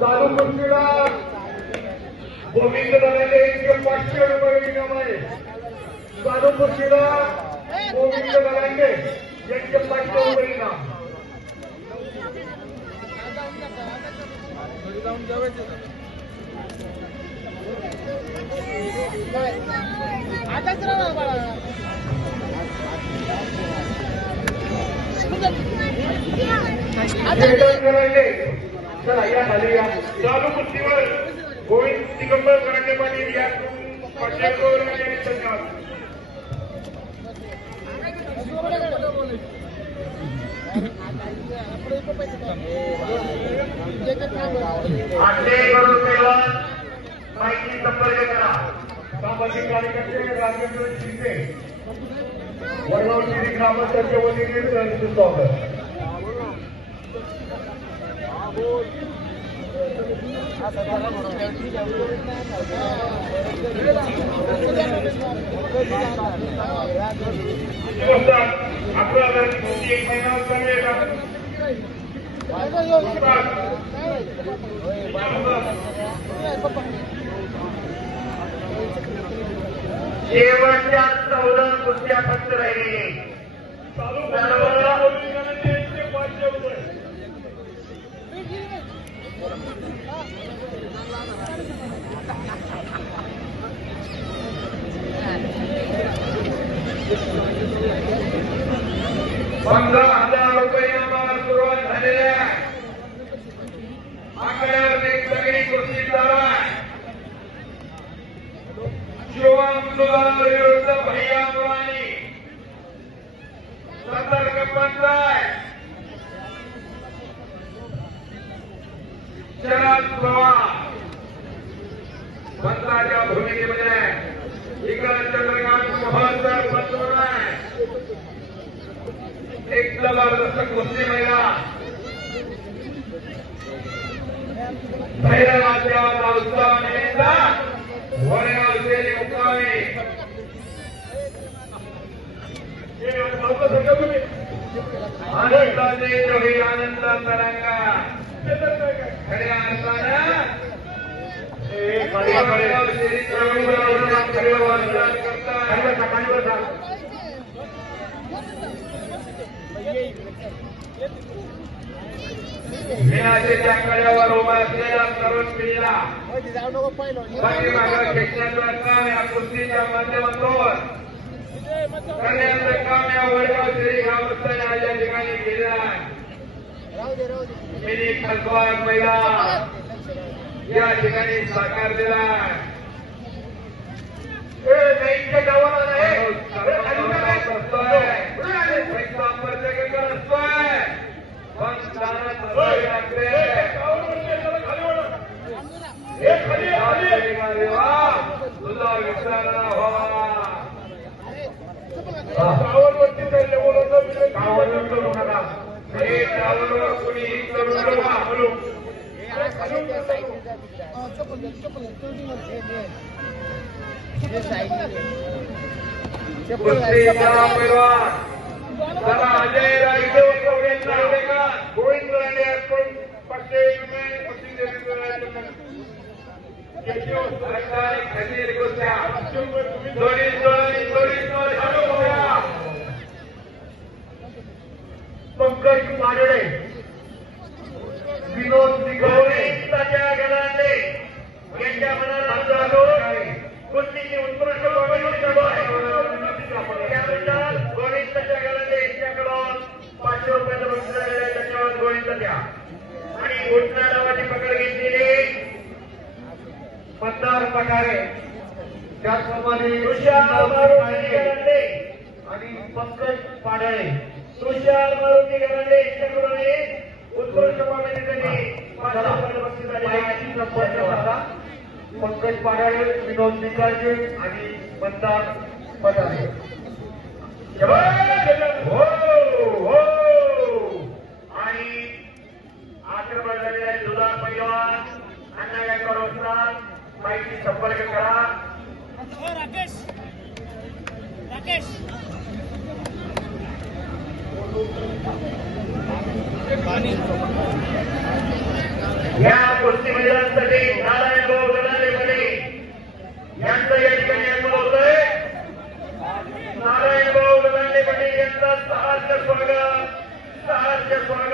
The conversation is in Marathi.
चालू कुस्तीला गोविंद दलाले 500 रुपये इनाम आहे। चालू कुस्तीला गोविंद दलाले 500 रुपये इनाम। चला या खाली या। चालू कुस्तीवर गोविंद दिगंबर कराटे पाटील या पाटील माहिती संपर्क करा। सामाजिक कार्यकर्ते राजेंद्र शिंदे वडगाव श्री ग्रामस्थांच्या वतीने त्यांचे स्वागत। आपला एक महिना चालेल शेवटच्या 14 कुस्त्या फक्त राहिलेले। ₹15,000 सुरुवात झालेल्या आकड्यावर एक सगळी कुस्ती चालू आहे। शिवम सुदाम विरुद्ध भैया मुरानी। सतर्क पंचाय शरद पवार पंचाच्या भूमिकेमध्ये इकडे चंद्रकांत मोहनकर पंच आहे। एक जबरदस्त कुस्ती मैदान भैरवाच्या उत्सवानिमित्त वडगाव शहरी मुक्कामी आनंदाचे जोही आनंद तरंगा खऱ्या अर्थानं वडगाव शहरी विनाशेच्या कड्यावर उभा असलेल्या तरुण पिढीला पाठीमागं खेचण्याचं काम या कुस्तीच्या माध्यमातून करण्याचं काम या वडगाव शहरी ग्रामस्थांनी आज या ठिकाणी केलेलं आहे। मिनी खलस्वार मैदान या ठिकाणी साकार दिला आहे। अजय रायदेव गोविंद राणे आपण 500 पंकज पाडळे विनोद गोविंदाच्या गलांडे यांच्या मनाला जातो कुस्तीची उत्कृष्ट त्यानंतर गोविंदाच्या गलांडे यांच्याकडून 500 रुपयाचं बक्षीस आहे। त्याच्यावर गोविंद द्या आणि उठणा नावाची पकड घेतलेली मतदार प्रकारे त्याचप्रमाणे तुषार मारुती गलांडे आणि पंकज पाडळे तुषार मारुती गलांडे यांच्याकडून उत्कृष्ट कॉमेडीसाठी 500 रुपयाचं बक्षीस आहे। संपर्क साधा पंकज पाडळे विनोद निकाळजे आणि मतदार पदारे आणि आक्रमण झालेल्या जुदार पैलवान अण्णा गायकवाड असतात। माहिती संपर्क करा। राकेश या कुस्ती मैदानासाठी नारायण भाऊ गलांडे पाटील यांचं या ठिकाणी आगमन होतंय. नारायण भाऊ गलांडे पाटील यांचं सहर्ष स्वागत.